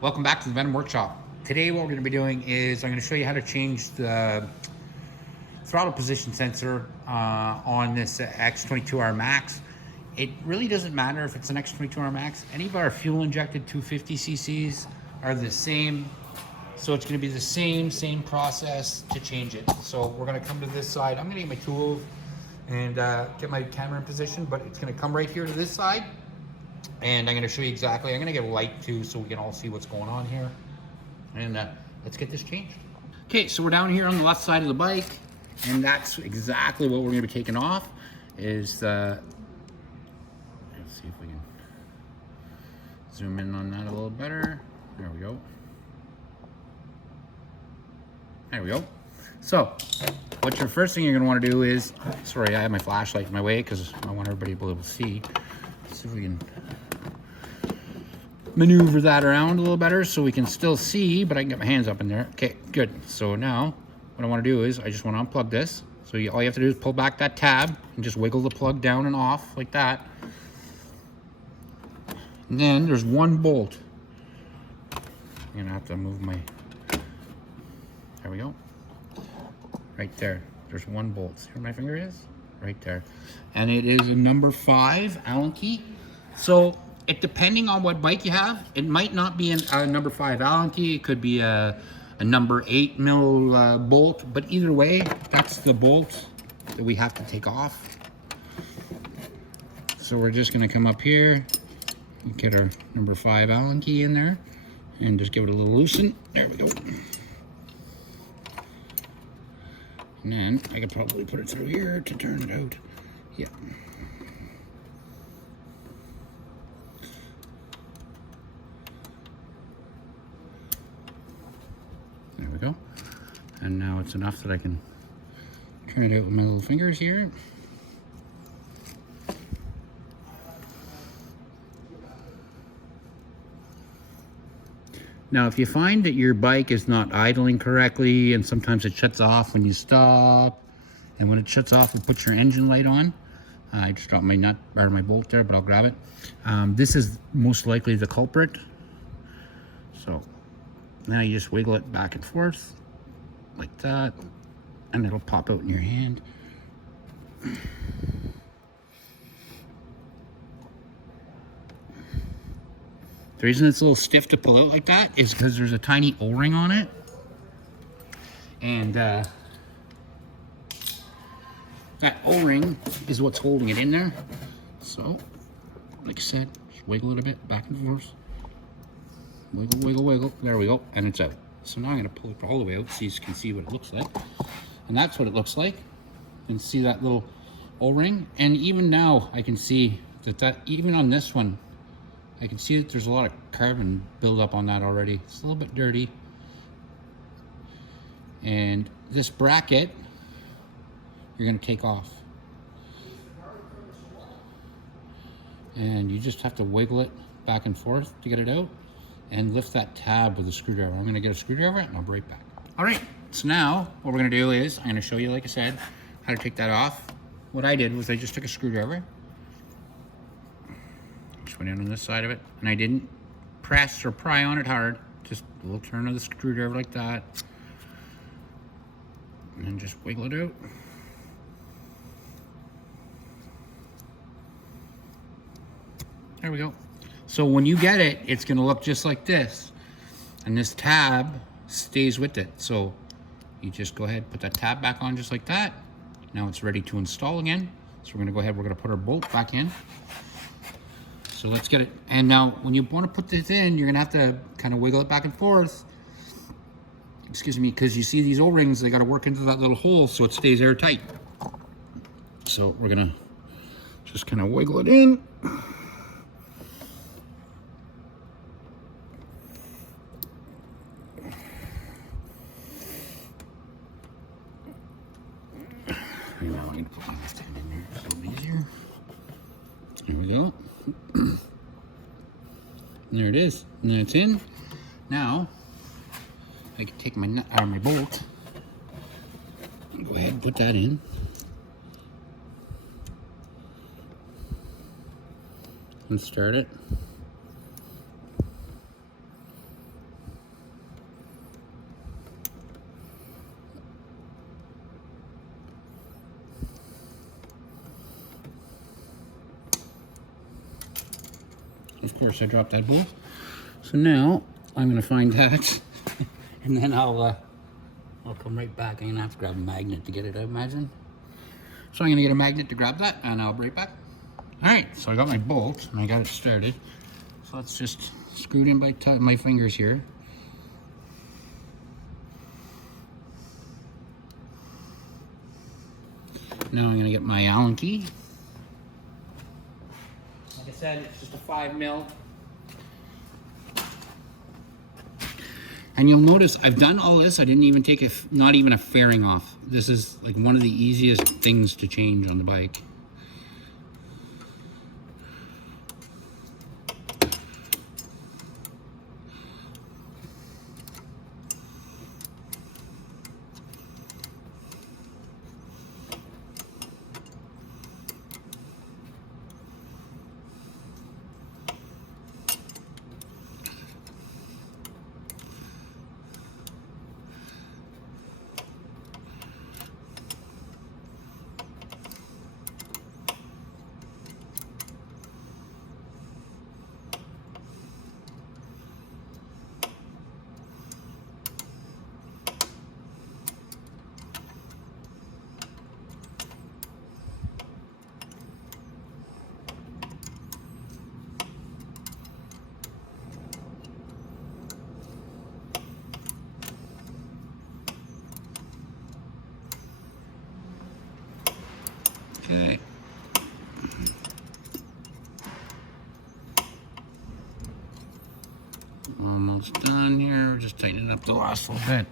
Welcome back to the Venom Workshop. Today what we're going to be doing is I'm going to show you how to change the throttle position sensor on this X22R Max. It really doesn't matter if it's an X22R Max. Any of our fuel injected 250 cc's are the same. So it's going to be the same process to change it. So we're going to come to this side. I'm going to get my tools and get my camera in position, but it's going to come right here to this side. And I'm going to show you exactly. I'm going to get a light too so we can all see what's going on here. And let's get this changed. Okay, so we're down here on the left side of the bike, and that's exactly what we're going to be taking off. Let's see if we can zoom in on that a little better. There we go. There we go. So, what your first thing you're going to want to do is, sorry, I have my flashlight in my way because I want everybody to be able to see. Let's see if we can maneuver that around a little better so we can still see, but I can get my hands up in there. Okay, good. So now what I want to do is I just want to unplug this. So all you have to do is pull back that tab and just wiggle the plug down and off like that. And then there's one bolt. I'm gonna have to move my, there we go. Right there, there's one bolt. See where my finger is? Right there. And it is a number 5 Allen key. So depending on what bike you have, it might not be a number 5 Allen key. It could be a number 8 mil bolt, but either way, that's the bolt that we have to take off. So we're just gonna come up here, get our number 5 Allen key in there, and just give it a little loosen. There we go. And then I could probably put it through here to turn it out. Yeah. There we go. And now it's enough that I can turn it out with my little fingers here. Now, if you find that your bike is not idling correctly and sometimes it shuts off when you stop, and when it shuts off, it puts your engine light on. I just dropped my nut or my bolt there, but I'll grab it. This is most likely the culprit. So now you just wiggle it back and forth like that, and it'll pop out in your hand. The reason it's a little stiff to pull out like that is because there's a tiny O-ring on it. And that O-ring is what's holding it in there. So, like I said, just wiggle it a bit back and forth. Wiggle, wiggle, wiggle. There we go. And it's out. So now I'm going to pull it all the way out so you can see what it looks like. And that's what it looks like. And see that little O-ring. And even now I can see that even on this one, I can see that there's a lot of carbon buildup on that already. It's a little bit dirty. And this bracket, you're gonna take off. And you just have to wiggle it back and forth to get it out and lift that tab with a screwdriver. I'm gonna get a screwdriver and I'll be right back. All right, so now what we're gonna do is I'm gonna show you, like I said, how to take that off. What I did was I just took a screwdriver, went in on this side of it, and I didn't press or pry on it hard, just a little turn of the screwdriver like that, and then just wiggle it out. There we go. So when you get it, it's going to look just like this, and this tab stays with it. So you just go ahead, put that tab back on just like that. Now it's ready to install again. So we're going to go ahead, we're going to put our bolt back in. So let's get it. And now when you want to put this in, you're gonna have to kind of wiggle it back and forth. Excuse me, because you see these O-rings, they got to work into that little hole so it stays airtight. So we're gonna just kind of wiggle it in. And now I need to put my left hand in there, it's a little easier. There we go. There it is. And it's in. Now I can take my nut out of my bolt. Go ahead and put that in. And start it. of course I dropped that bolt. So now I'm gonna find that and then I'll come right back. I'm gonna have to grab a magnet to get it out, imagine. So I'm gonna get a magnet to grab that and I'll be right back. All right, so I got my bolt and I got it started. So let's just screw it in by my fingers here. Now I'm gonna get my Allen key. Like I said, it's just a 5mm. And you'll notice I've done all this. I didn't even take not even a fairing off. This is like one of the easiest things to change on the bike. Okay. Almost done here. We're just tightening up the last little bit.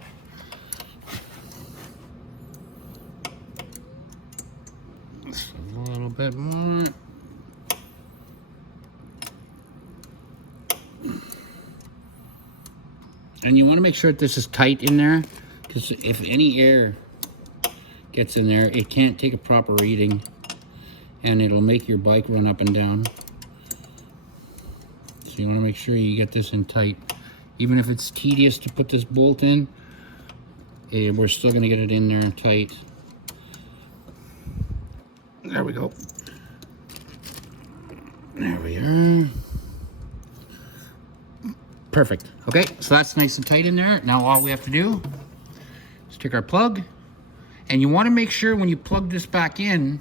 Just a little bit more. And you want to make sure that this is tight in there, because if any air gets in there, it can't take a proper reading and it'll make your bike run up and down. So you want to make sure you get this in tight. Even if it's tedious to put this bolt in, we're still going to get it in there tight. There we go. There we are. Perfect. Okay, so that's nice and tight in there. Now all we have to do is take our plug. And you want to make sure when you plug this back in,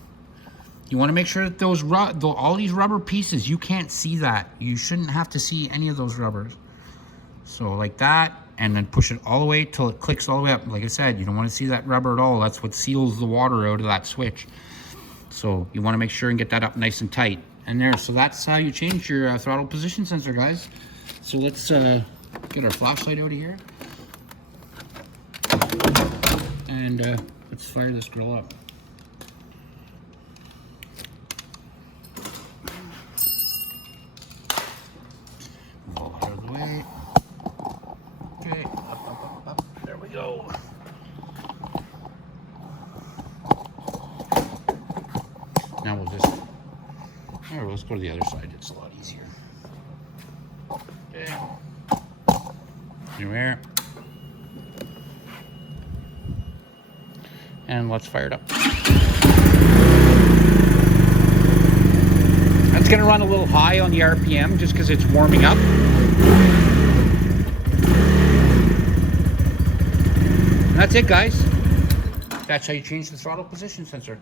you want to make sure that all these rubber pieces, you can't see that. You shouldn't have to see any of those rubbers. So like that, and then push it all the way till it clicks all the way up. Like I said, you don't want to see that rubber at all. That's what seals the water out of that switch. So you want to make sure and get that up nice and tight. And there, so that's how you change your throttle position sensor, guys. So let's get our flashlight out of here. And let's fire this grill up. Roll out of the way. Okay, up. There we go. Now we'll just, let's go to the other side. It's a lot easier. Okay. Here we are. And let's fire it up. That's gonna run a little high on the RPM just because it's warming up. And that's it, guys. That's how you change the throttle position sensor.